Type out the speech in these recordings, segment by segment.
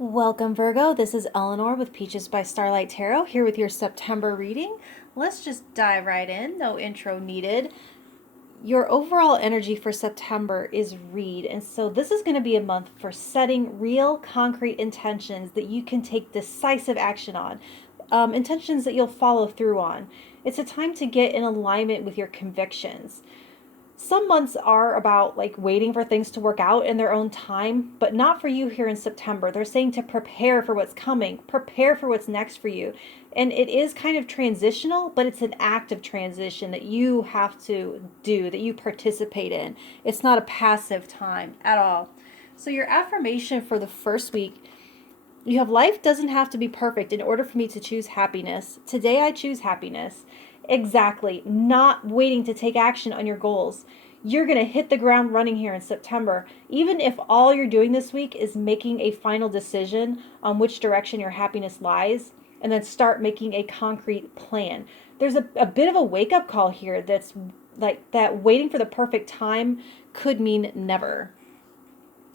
Welcome, Virgo. This is Eleanor with Peaches by Starlight Tarot here with your September reading. Let's just dive right in. No intro needed. Your overall energy for September is read, and so this is going to be a month for setting real, concrete intentions that you can take decisive action on, intentions that you'll follow through on. It's a time to get in alignment with your convictions. Some months are about like waiting for things to work out in their own time, but not for you here in September. They're saying to prepare for what's coming, prepare for what's next for you. And it is kind of transitional, but it's an active transition that you have to do, that you participate in. It's not a passive time at all. So, your affirmation for the first week, you have life doesn't have to be perfect in order for me to choose happiness. Today I choose happiness. Exactly. Not waiting to take action on your goals. You're going to hit the ground running here in September. Even if all you're doing this week is making a final decision on which direction your happiness lies, and then start making a concrete plan. There's a bit of a wake up call here that's like that waiting for the perfect time could mean never.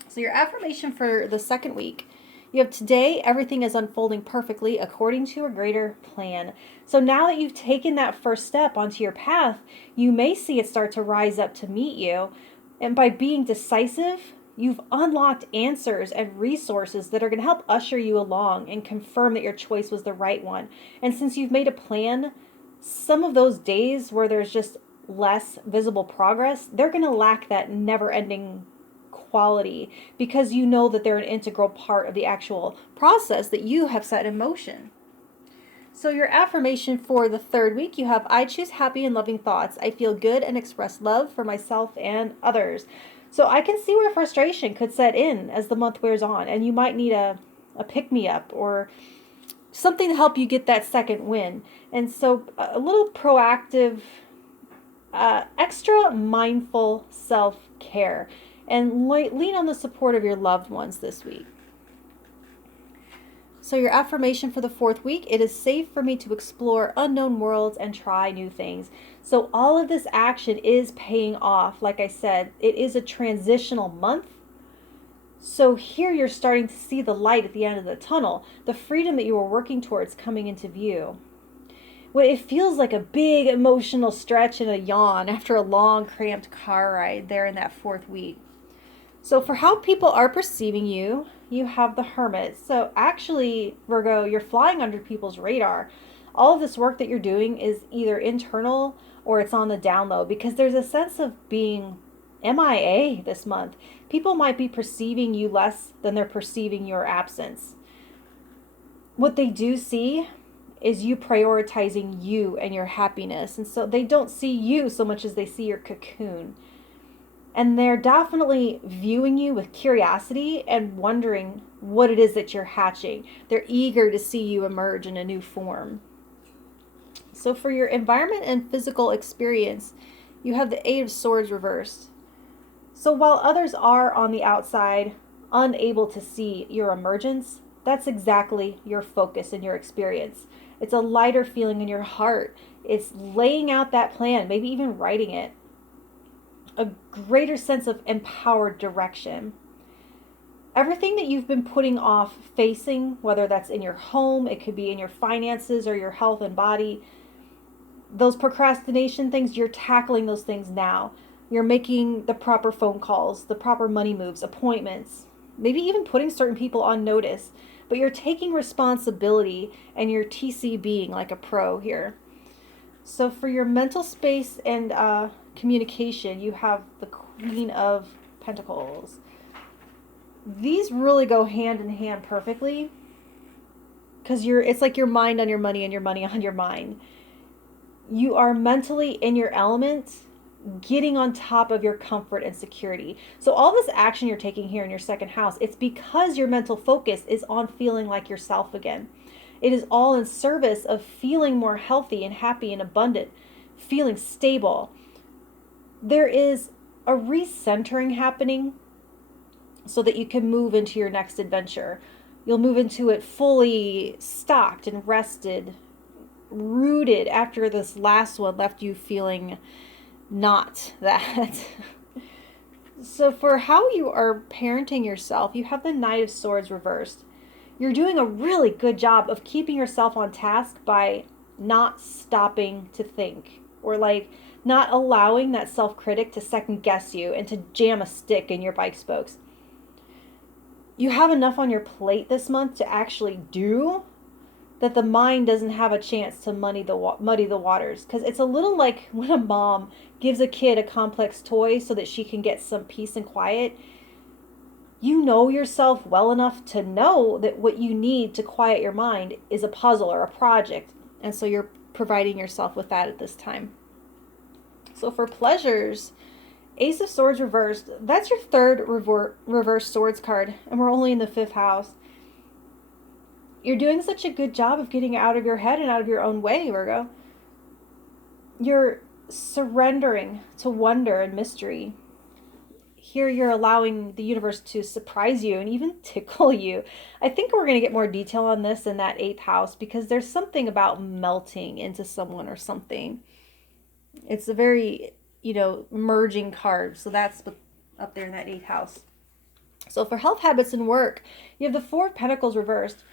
So, your affirmation for the second week, you have today, everything is unfolding perfectly according to a greater plan. So now that you've taken that first step onto your path, you may see it start to rise up to meet you. And by being decisive, you've unlocked answers and resources that are going to help usher you along and confirm that your choice was the right one. And since you've made a plan, some of those days where there's just less visible progress, they're going to lack that never-ending quality because you know that they're an integral part of the actual process that you have set in motion. So, your affirmation for the third week, you have I choose happy and loving thoughts. I feel good and express love for myself and others. So, I can see where frustration could set in as the month wears on, and you might need a pick me up or something to help you get that second win. And so, a little proactive, extra mindful self care and lean on the support of your loved ones this week. So, your affirmation for the fourth week, it is safe for me to explore unknown worlds and try new things. So, all of this action is paying off. Like I said, it is a transitional month. So, here you're starting to see the light at the end of the tunnel, the freedom that you were working towards coming into view. Well, it feels like a big emotional stretch and a yawn after a long, cramped car ride there in that fourth week. So for how people are perceiving you, you have the Hermit. So actually, Virgo, you're flying under people's radar. All of this work that you're doing is either internal or it's on the down low because there's a sense of being MIA this month. People might be perceiving you less than they're perceiving your absence. What they do see is you prioritizing you and your happiness. And so they don't see you so much as they see your cocoon. And they're definitely viewing you with curiosity and wondering what it is that you're hatching. They're eager to see you emerge in a new form. So for your environment and physical experience, you have the Eight of Swords reversed. So while others are on the outside, unable to see your emergence, that's exactly your focus and your experience. It's a lighter feeling in your heart. It's laying out that plan, maybe even writing it. A greater sense of empowered direction. Everything that you've been putting off facing, whether that's in your home, it could be in your finances or your health and body, those procrastination things, you're tackling those things now. You're making the proper phone calls, the proper money moves, appointments, maybe even putting certain people on notice, but you're taking responsibility and you're TC being like a pro here. So for your mental space and communication, you have the Queen of Pentacles. These really go hand in hand perfectly because it's like your mind on your money and your money on your mind. You are mentally in your element, getting on top of your comfort and security. So all this action you're taking here in your second house, it's because your mental focus is on feeling like yourself again. It is all in service of feeling more healthy and happy and abundant, feeling stable. There is a recentering happening so that you can move into your next adventure. You'll move into it fully stocked and rested, rooted after this last one left you feeling not that. So for how you are parenting yourself, you have the Knight of Swords reversed. You're doing a really good job of keeping yourself on task by not stopping to think, or like not allowing that self-critic to second guess you and to jam a stick in your bike spokes. You have enough on your plate this month to actually do that the mind doesn't have a chance to muddy the waters, because it's a little like when a mom gives a kid a complex toy so that she can get some peace and quiet. You know yourself well enough to know that what you need to quiet your mind is a puzzle or a project, and so you're providing yourself with that at this time. So for pleasures, Ace of Swords reversed, that's your third reverse swords card, and we're only in the 5th house. You're doing such a good job of getting out of your head and out of your own way, Virgo. You're surrendering to wonder and mystery. Here you're allowing the universe to surprise you and even tickle you. I think we're going to get more detail on this in that 8th house, because there's something about melting into someone or something. It's a very, merging card. So that's up there in that 8th house. So for health, habits, and work, you have the 4 of Pentacles reversed.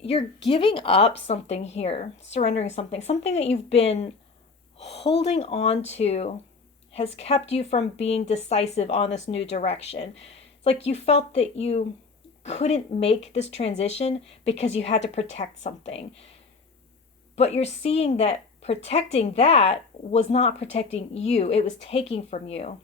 You're giving up something here, surrendering something that you've been holding on to has kept you from being decisive on this new direction. It's like you felt that you couldn't make this transition because you had to protect something. But you're seeing that protecting that was not protecting you, it was taking from you.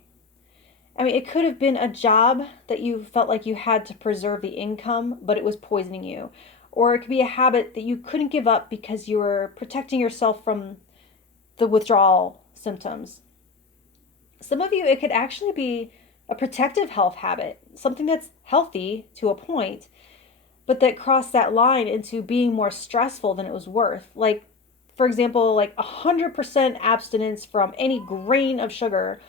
I mean, it could have been a job that you felt like you had to preserve the income, but it was poisoning you. Or it could be a habit that you couldn't give up because you were protecting yourself from the withdrawal symptoms. Some of you, it could actually be a protective health habit, something that's healthy to a point, but that crossed that line into being more stressful than it was worth. Like, for example, like 100% abstinence from any grain of sugar,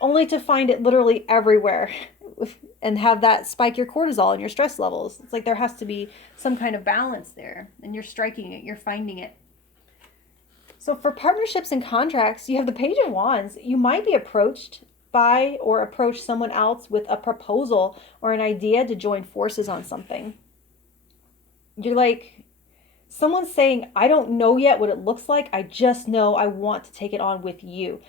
only to find it literally everywhere and have that spike your cortisol and your stress levels. It's like there has to be some kind of balance there, and you're striking it, you're finding it. So for partnerships and contracts, you have the Page of Wands. You might be approached by or approach someone else with a proposal or an idea to join forces on something. You're like, someone's saying, I don't know yet what it looks like. I just know I want to take it on with you.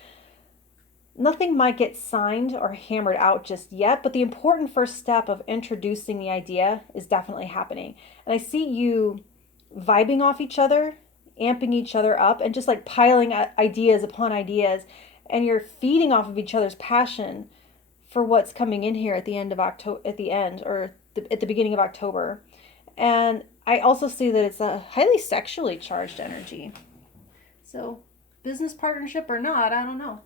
Nothing might get signed or hammered out just yet, but the important first step of introducing the idea is definitely happening. And I see you vibing off each other, amping each other up, and just like piling ideas upon ideas, and you're feeding off of each other's passion for what's coming in here at the end of October, at the beginning of October. And I also see that it's a highly sexually charged energy. So business partnership or not, I don't know.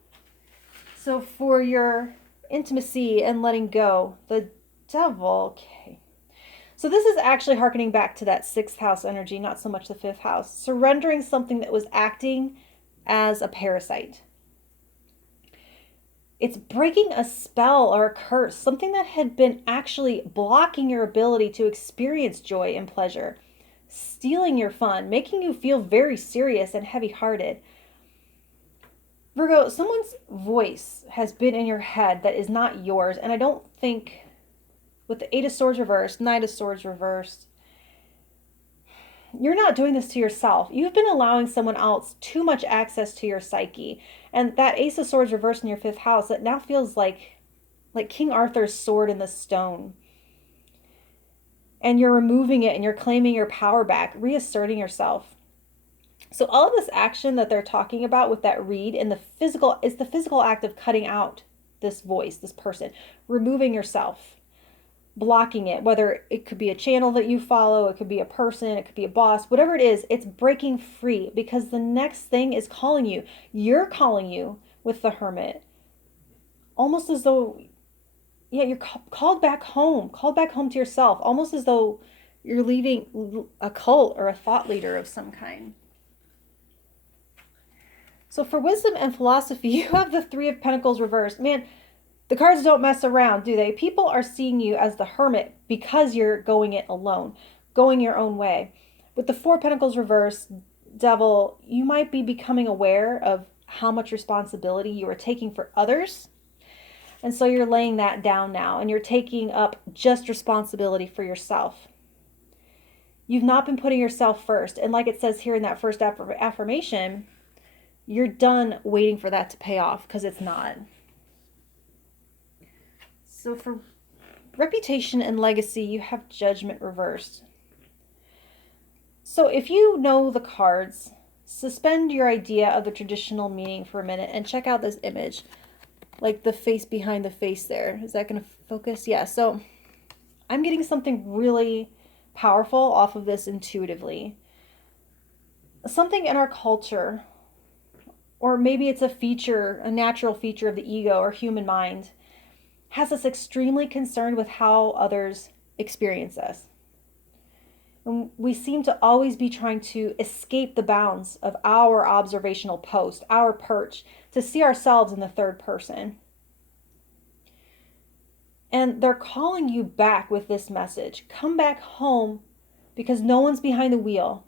So for your intimacy and letting go, the Devil, okay. So this is actually hearkening back to that 6th house energy, not so much the 5th house. Surrendering something that was acting as a parasite. It's breaking a spell or a curse, something that had been actually blocking your ability to experience joy and pleasure, stealing your fun, making you feel very serious and heavy-hearted. Virgo, someone's voice has been in your head that is not yours, and I don't think, with the 8 of Swords reversed, Knight of Swords reversed, you're not doing this to yourself. You've been allowing someone else too much access to your psyche. And that Ace of Swords reversed in your 5th house, that now feels like King Arthur's sword in the stone. And you're removing it and you're claiming your power back, reasserting yourself. So all of this action that they're talking about with that read and is the physical act of cutting out this voice, this person, removing yourself, blocking it, whether it could be a channel that you follow, it could be a person, it could be a boss, whatever it is, it's breaking free, because the next thing is calling you. You're calling you with the Hermit. Almost as though, you're called back home to yourself, almost as though you're leaving a cult or a thought leader of some kind. So for wisdom and philosophy, you have the 3 of Pentacles reversed. Man, the cards don't mess around, do they? People are seeing you as the Hermit because you're going it alone, going your own way. With the 4 of Pentacles reversed, Devil, you might be becoming aware of how much responsibility you are taking for others. And so you're laying that down now, and you're taking up just responsibility for yourself. You've not been putting yourself first. And like it says here in that first affirmation, you're done waiting for that to pay off, because it's not. So for reputation and legacy, you have Judgment reversed. So if you know the cards, suspend your idea of the traditional meaning for a minute and check out this image. Like the face behind the face there. Is that going to focus? Yeah, so I'm getting something really powerful off of this intuitively. Something in our culture, or maybe it's a feature, a natural feature of the ego or human mind, has us extremely concerned with how others experience us. And we seem to always be trying to escape the bounds of our observational post, our perch, to see ourselves in the third person. And they're calling you back with this message. Come back home, because no one's behind the wheel.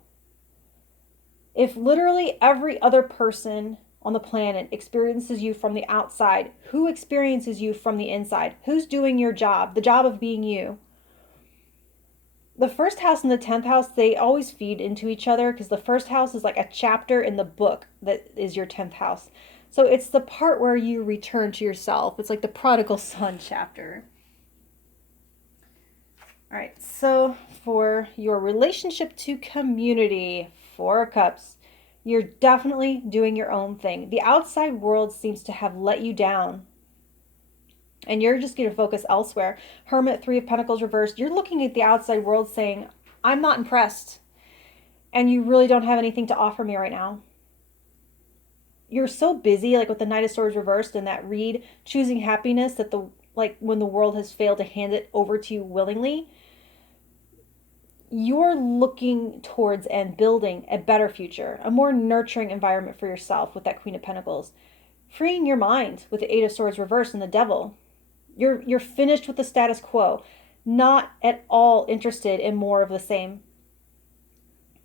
If literally every other person on the planet experiences you from the outside, who experiences you from the inside? Who's doing your job, the job of being you? The first house and the 10th house, they always feed into each other, because the first house is like a chapter in the book that is your 10th house. So it's the part where you return to yourself. It's like the prodigal son chapter. All right, so for your relationship to community, 4 of Cups, you're definitely doing your own thing. The outside world seems to have let you down, and you're just going to focus elsewhere. Hermit, 3 of Pentacles reversed. You're looking at the outside world saying, I'm not impressed, and you really don't have anything to offer me right now. You're so busy, like with the Knight of Swords reversed and that read, choosing happiness, that when the world has failed to hand it over to you willingly, you're looking towards and building a better future, a more nurturing environment for yourself with that Queen of Pentacles. Freeing your mind with the 8 of Swords reversed and the Devil. You're finished with the status quo, not at all interested in more of the same.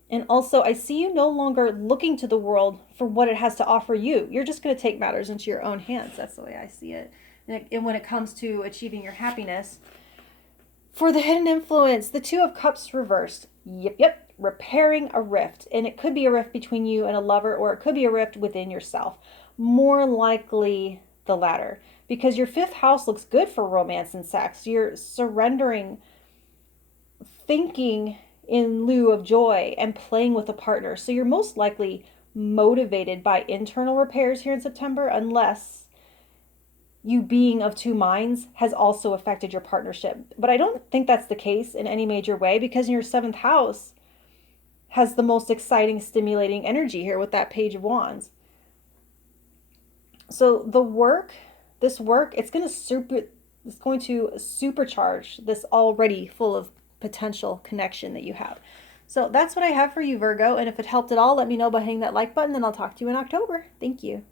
And also, I see you no longer looking to the world for what it has to offer you. You're just going to take matters into your own hands. That's the way I see it. And when it comes to achieving your happiness, for the hidden influence, the 2 of Cups reversed. Yep. Repairing a rift. And it could be a rift between you and a lover, or it could be a rift within yourself. More likely the latter, because your 5th house looks good for romance and sex. You're surrendering, thinking in lieu of joy, and playing with a partner. So you're most likely motivated by internal repairs here in September, unless you being of 2 minds has also affected your partnership. But I don't think that's the case in any major way, because your 7th house has the most exciting, stimulating energy here with that Page of Wands. So this work, it's going to supercharge this already full of potential connection that you have. So that's what I have for you, Virgo. And if it helped at all, let me know by hitting that like button, and I'll talk to you in October. Thank you.